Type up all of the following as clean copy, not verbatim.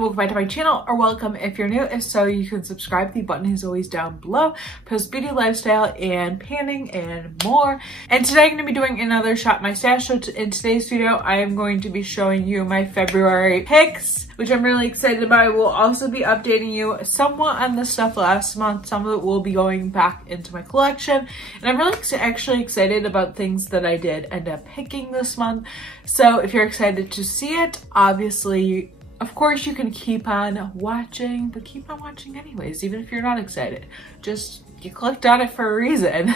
and welcome back to my channel, or welcome if you're new. If so, you can subscribe. The button is always down below. Post beauty, lifestyle, and panning, and more. And today I'm going to be doing another Shop My Stash. So in today's video, I am going to be showing you my February picks, which I'm really excited about. I will also be updating you somewhat on the stuff last month. Some of it will be going back into my collection. And I'm really actually excited about things that I did end up picking this month. So if you're excited to see it, obviously, of course you can keep on watching, but keep on watching anyways, even if you're not excited. Just, you clicked on it for a reason.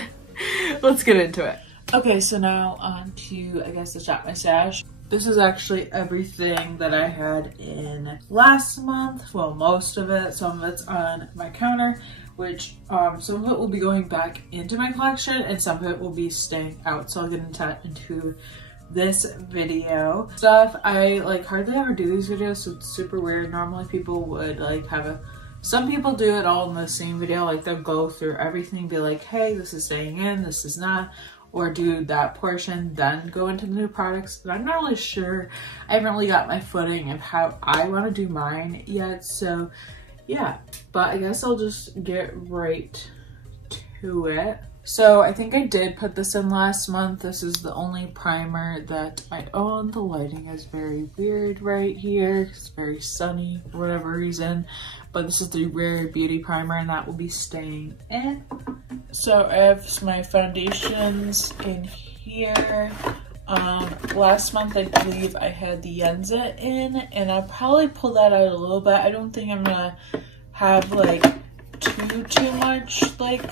Let's get into it. Okay, so now on to, I guess, the Shop My Stash. This is actually everything that I had in last month. Well, most of it. Some of it's on my counter, which some of it will be going back into my collection and some of it will be staying out. So I'll get into this video. Stuff, I like hardly ever do these videos, so it's super weird. Normally people would like have some people do it all in the same video. Like they'll go through everything, be like, hey, this is staying in, this is not. Or do that portion, then go into the new products. But I'm not really sure. I haven't really got my footing of how I want to do mine yet. So yeah, but I guess I'll just get right to it. So I think I did put this in last month. This is the only primer that I own. The lighting is very weird right here. It's very sunny for whatever reason. But this is the Rare Beauty primer and that will be staying in. So I have my foundations in here. Last month I believe I had the Yenza in, and I'll probably pull that out a little bit. I don't think I'm gonna have like too much like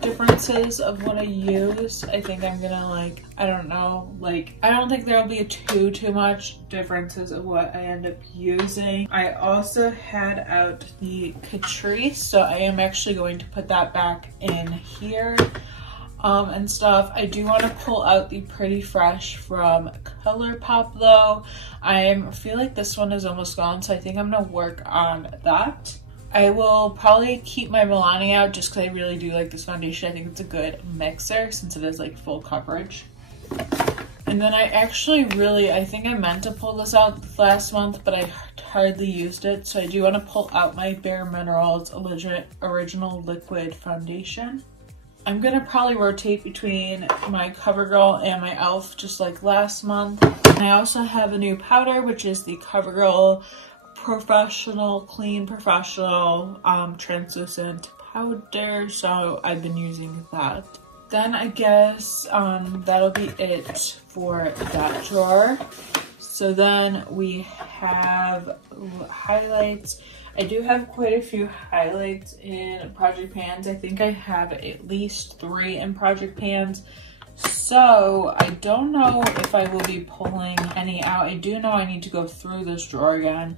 differences of what I use. I think I'm gonna like, I don't know, like I don't think there'll be too much differences of what I end up using. I also had out the Catrice, so I am actually going to put that back in here and stuff. I do want to pull out the Pretty Fresh from ColourPop though. I feel like this one is almost gone, so I think I'm gonna work on that. I will probably keep my Milani out just because I really do like this foundation. I think it's a good mixer since it is like full coverage. And then I actually I think I meant to pull this out last month, but I hardly used it. So I do want to pull out my Bare Minerals Original Liquid Foundation. I'm going to probably rotate between my CoverGirl and my e.l.f. just like last month. And I also have a new powder, which is the CoverGirl Clean Professional Translucent Powder, so I've been using that. Then I guess that'll be it for that drawer. So then we have highlights. I do have quite a few highlights in Project Pans. I think I have at least 3 in Project Pans. So I don't know if I will be pulling any out. I do know I need to go through this drawer again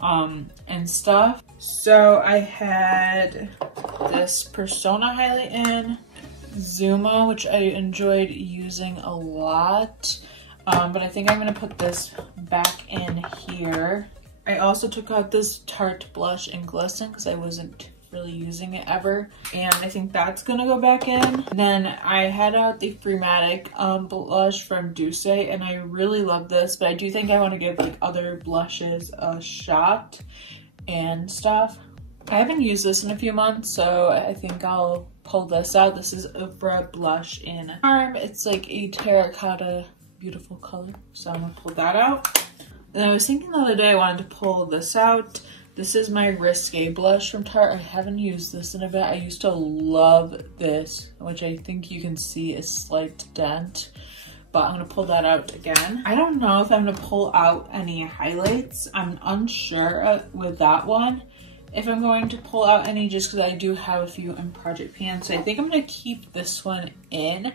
and stuff. So I had this Persona highlight in, Zuma, which I enjoyed using a lot, but I think I'm going to put this back in here. I also took out this Tarte blush in Glisten because I wasn't really using it ever, and I think that's gonna go back in. And then I had out the Freematic blush from Douce, and I really love this, but I do think I want to give like other blushes a shot and stuff. I haven't used this in a few months, so I think I'll pull this out. This is a blush in Charm. It's like a terracotta beautiful color, so I'm gonna pull that out. And I was thinking the other day I wanted to pull this out. This is my Risque blush from Tarte. I haven't used this in a bit. I used to love this, which I think you can see a slight dent, but I'm gonna pull that out again. I don't know if I'm gonna pull out any highlights. I'm unsure with that one if I'm going to pull out any, just because I do have a few in Project Pan. So I think I'm gonna keep this one in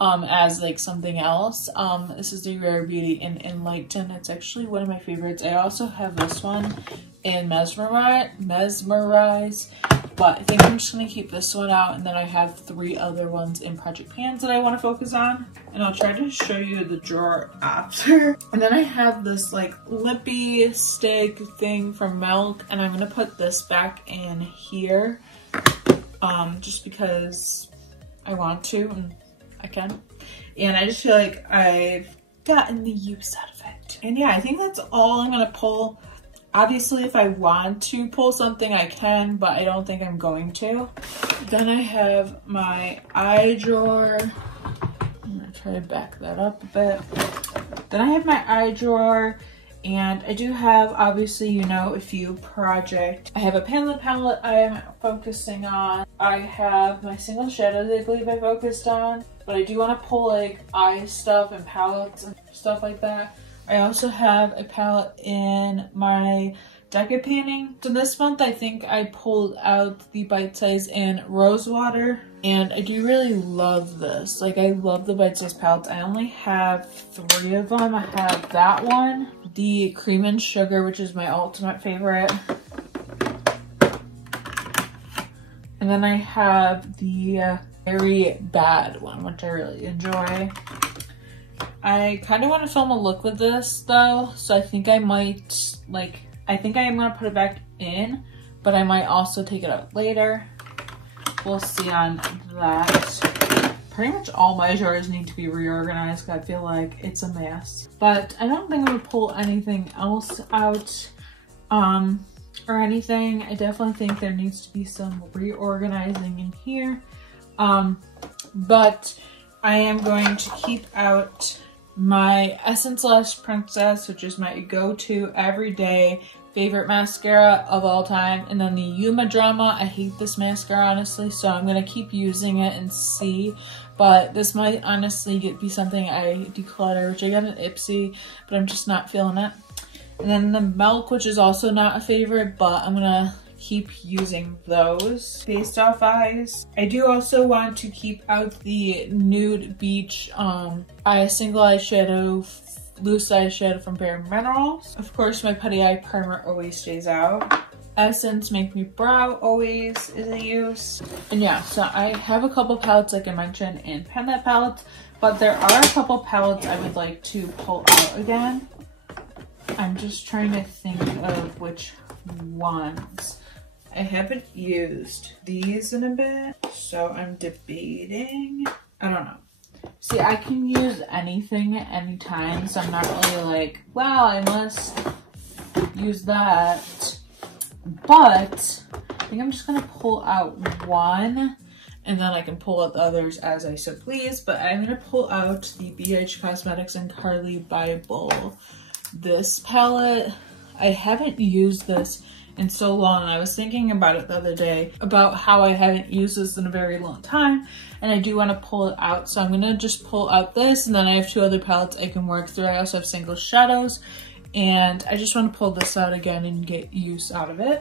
as like something else. This is the Rare Beauty in Enlighten. It's actually one of my favorites. I also have this one in Mesmerize, but I think I'm just gonna keep this one out, and then I have 3 other ones in Project Pans that I want to focus on, and I'll try to show you the drawer after. And then I have this like lippy stick thing from Milk, and I'm gonna put this back in here just because I want to and I can, and I just feel like I've gotten the use out of it. And yeah, I think that's all I'm gonna pull Obviously, if I want to pull something, I can, but I don't think I'm going to. Then I have my eye drawer. I'm gonna try to back that up a bit. Then I have my eye drawer, and I do have, obviously, you know, a few projects. I have a palette I'm focusing on. I have my single shadows I believe I focused on, but I do want to pull like eye stuff and palettes and stuff like that. I also have a palette in my Deca painting. So this month I think I pulled out the Bite Size in Rosewater, and I do really love this. Like, I love the Bite Size palettes. I only have 3 of them. I have that one, the Cream and Sugar, which is my ultimate favorite. And then I have the Very Bad one, which I really enjoy. I kind of want to film a look with this though, so I think I might, like, I think I am going to put it back in, but I might also take it out later. We'll see on that. Pretty much all my drawers need to be reorganized because I feel like it's a mess. But I don't think I'm going to pull anything else out or anything. I definitely think there needs to be some reorganizing in here. But I am going to keep out my Essence Lash Princess, which is my go-to everyday favorite mascara of all time, and then the Yuma Drama. I hate this mascara honestly, so I'm gonna keep using it and see, but this might honestly be something I declutter, which I got at Ipsy, but I'm just not feeling it. And then the Milk, which is also not a favorite, but I'm gonna keep using those. Based Off Eyes. I do also want to keep out the Nude Beach single eyeshadow, loose eyeshadow from Bare Minerals. Of course, my Putty Eye Primer always stays out. Essence Make Me Brow always is a use. And yeah, so I have a couple palettes like I mentioned in Pen That palettes, but there are a couple palettes I would like to pull out again. I'm just trying to think of which ones. I haven't used these in a bit, so I'm debating. I don't know. See, I can use anything at any time, so I'm not really like, wow, I must use that. But I think I'm just gonna pull out one, and then I can pull out the others as I so please. But I'm gonna pull out the BH Cosmetics and Carly Bible. This palette, I haven't used this in so long. I was thinking about it the other day about how I haven't used this in a very long time, and I do want to pull it out, so I'm gonna just pull out this, and then I have 2 other palettes I can work through. I also have Single Shadows, and I just want to pull this out again and get use out of it.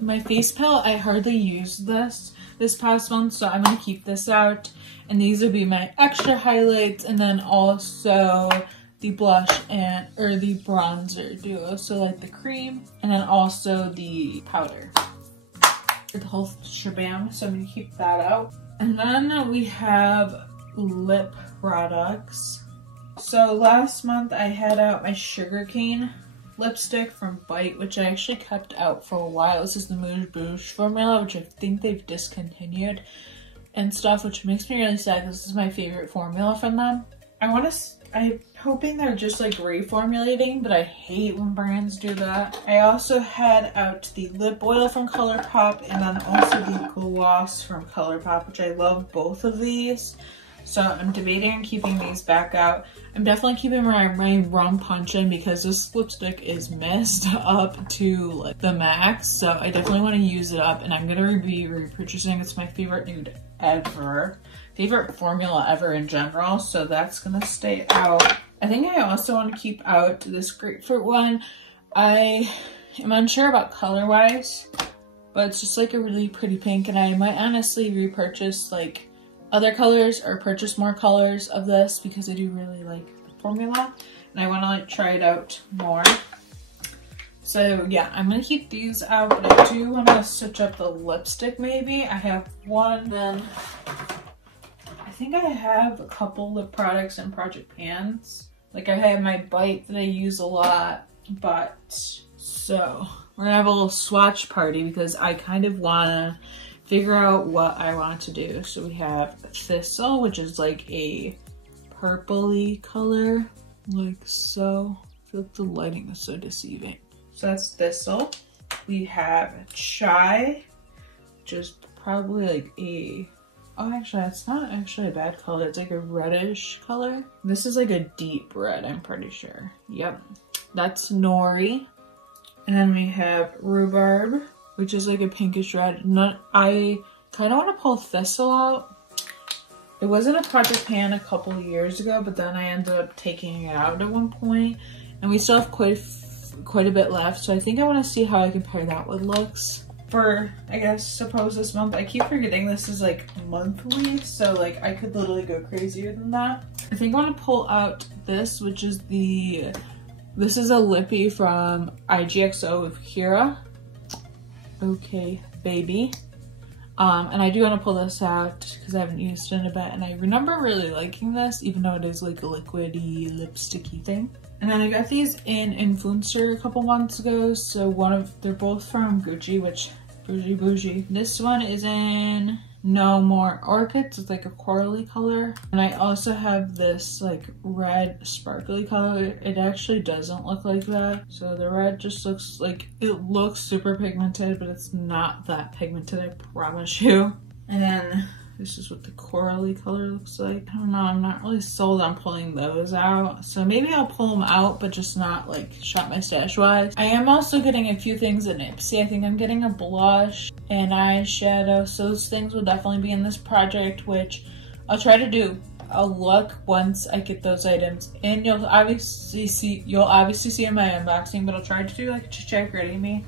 My face palette, I hardly used this past month, so I'm gonna keep this out, and these will be my extra highlights, and then also the blush or the bronzer duo, so like the cream and then also the powder, the whole shabam, so I'm gonna keep that out. And then we have lip products. So last month I had out my Sugarcane lipstick from Bite, which I actually kept out for a while. This is the Mouge Bouche formula, which I think they've discontinued and stuff, which makes me really sad. This is my favorite formula from them. I'm hoping they're just like reformulating, but I hate when brands do that. I also had out the lip oil from ColourPop, and then also the gloss from ColourPop, which I love both of these. So I'm debating on keeping these back out. I'm definitely keeping my Rum Punch in because this lipstick is messed up to like the max. So I definitely want to use it up, and I'm gonna be repurchasing. It's my favorite nude ever. Favorite formula ever in general, so that's gonna stay out. I think I also want to keep out this grapefruit one. I am unsure about color wise, but it's just like a really pretty pink, and I might honestly repurchase like other colors or purchase more colors of this because I do really like the formula and I want to like try it out more. So yeah, I'm gonna keep these out, but I do want to switch up the lipstick maybe. I have one, then I think I have a couple lip products in Project Pans. Like I have my Bite that I use a lot, but so we're gonna have a little swatch party because I kind of wanna figure out what I want to do. So we have Thistle, which is like a purpley color, like so. I feel like the lighting is so deceiving. So that's Thistle. We have Chai, which is probably like a, oh actually that's not actually a bad color. It's like a reddish color. This is like a deep red, I'm pretty sure. Yep, that's Nori. And then we have Rhubarb, which is like a pinkish red. I kind of want to pull Thistle out. It was in a project pan a couple years ago, but then I ended up taking it out at one point, and we still have quite a bit left. So I think I want to see how I can pair that with looks for, I guess, suppose this month. I keep forgetting this is like monthly, so like I could literally go crazier than that. I think I want to pull out this, which is this is a lippy from IGXO with Kira. Okay, baby. And I do want to pull this out because I haven't used it in a bit, and I remember really liking this, even though it is like a liquidy, lipsticky thing. And then I got these in Influencer a couple months ago, so they're both from Gucci, which bougie. This one is in No More Orchids. It's like a corally color. And I also have this like red sparkly color. It actually doesn't look like that. So the red just looks like, it looks super pigmented, but it's not that pigmented, I promise you. And then this is what the corally color looks like. I don't know, I'm not really sold on pulling those out. So maybe I'll pull them out, but just not like Shop My Stash wise. I am also getting a few things in Ipsy. I think I'm getting a blush and eyeshadow. So those things will definitely be in this project, which I'll try to do a look once I get those items in. You'll obviously see in my unboxing, but I'll try to do like a chit-chat gritty me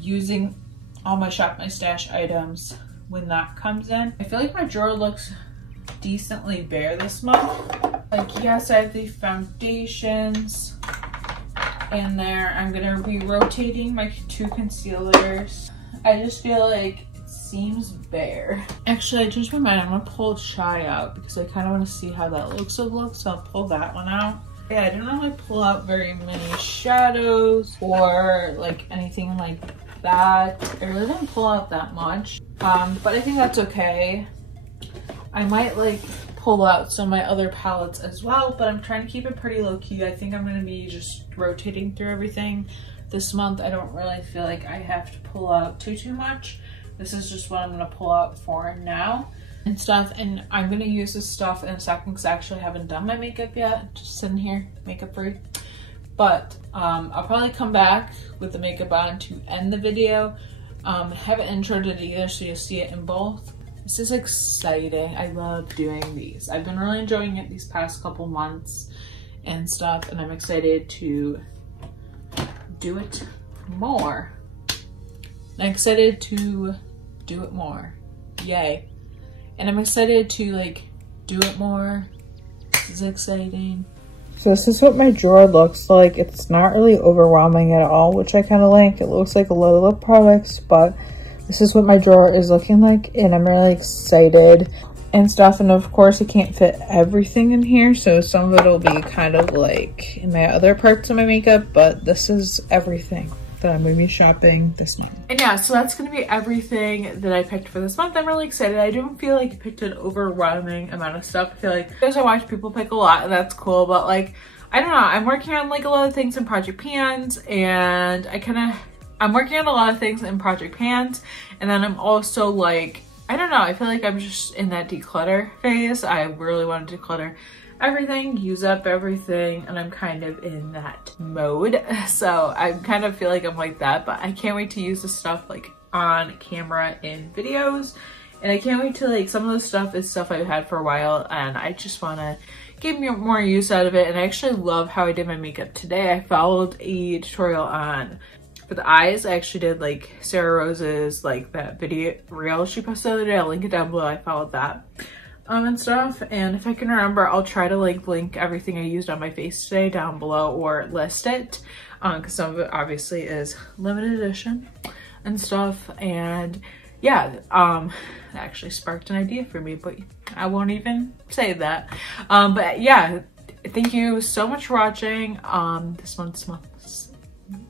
using all my Shop My Stash items when that comes in. I feel like my drawer looks decently bare this month. Like, yes, I have the foundations in there. I'm gonna be rotating my two concealers. I just feel like it seems bare. Actually, I changed my mind. I'm gonna pull Chai out because I kind of want to see how that looks. So I'll pull that one out. Yeah, I didn't really pull out very many shadows or like anything like that. I really didn't pull out that much. But I think that's okay. I might like pull out some of my other palettes as well, but I'm trying to keep it pretty low key. I think I'm gonna be just rotating through everything this month. I don't really feel like I have to pull out too much. This is just what I'm gonna pull out for now and stuff. And I'm gonna use this stuff in a second because I actually haven't done my makeup yet. Just sitting here, makeup free. But I'll probably come back with the makeup on to end the video. Haven't introed it either, so you'll see it in both. This is exciting. I love doing these. I've been really enjoying it these past couple months and stuff, and I'm excited to do it more. I'm excited to do it more. Yay. And I'm excited to like do it more. This is exciting. So this is what my drawer looks like. It's not really overwhelming at all, which I kind of like. It looks like a lot of lip products, but this is what my drawer is looking like, and I'm really excited and stuff. And of course, I can't fit everything in here, so some of it will be kind of like in my other parts of my makeup, but this is everything that I'm going to be shopping this month. And yeah, so that's going to be everything that I picked for this month. I'm really excited. I don't feel like I picked an overwhelming amount of stuff. I feel like because I watch people pick a lot, and that's cool, but like, I don't know. I'm working on like a lot of things in Project Pans, and I'm working on a lot of things in Project Pans, and then I'm also like, I don't know, I feel like I'm just in that declutter phase. I really want to declutter everything, use up everything, and I'm kind of in that mode. So I kind of feel like I'm like that, but I can't wait to use this stuff like on camera in videos, and I can't wait to like, some of the stuff is stuff I've had for a while, and I just want to get more use out of it. And I actually love how I did my makeup today. I followed a tutorial on, for the eyes, I actually did like Sarah Rose's, like that video reel she posted the other day. I'll link it down below. I followed that and stuff, and if I can remember, I'll try to like link everything I used on my face today down below, or list it, because some of it obviously is limited edition and stuff. And yeah, that actually sparked an idea for me, but I won't even say that. But yeah, thank you so much for watching this month's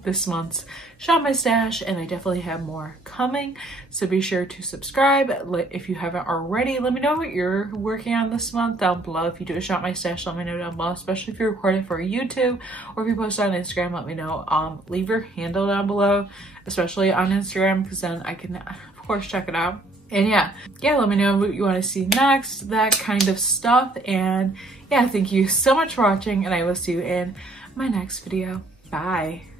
this month's Shop My Stash, and I definitely have more coming. So be sure to subscribe if you haven't already. Let me know what you're working on this month down below. If you do a Shop My Stash, let me know down below, especially if you record it for YouTube or if you post it on Instagram, let me know. Leave your handle down below, especially on Instagram, because then I can of course check it out. And yeah, let me know what you want to see next, that kind of stuff. And yeah, thank you so much for watching, and I will see you in my next video. Bye.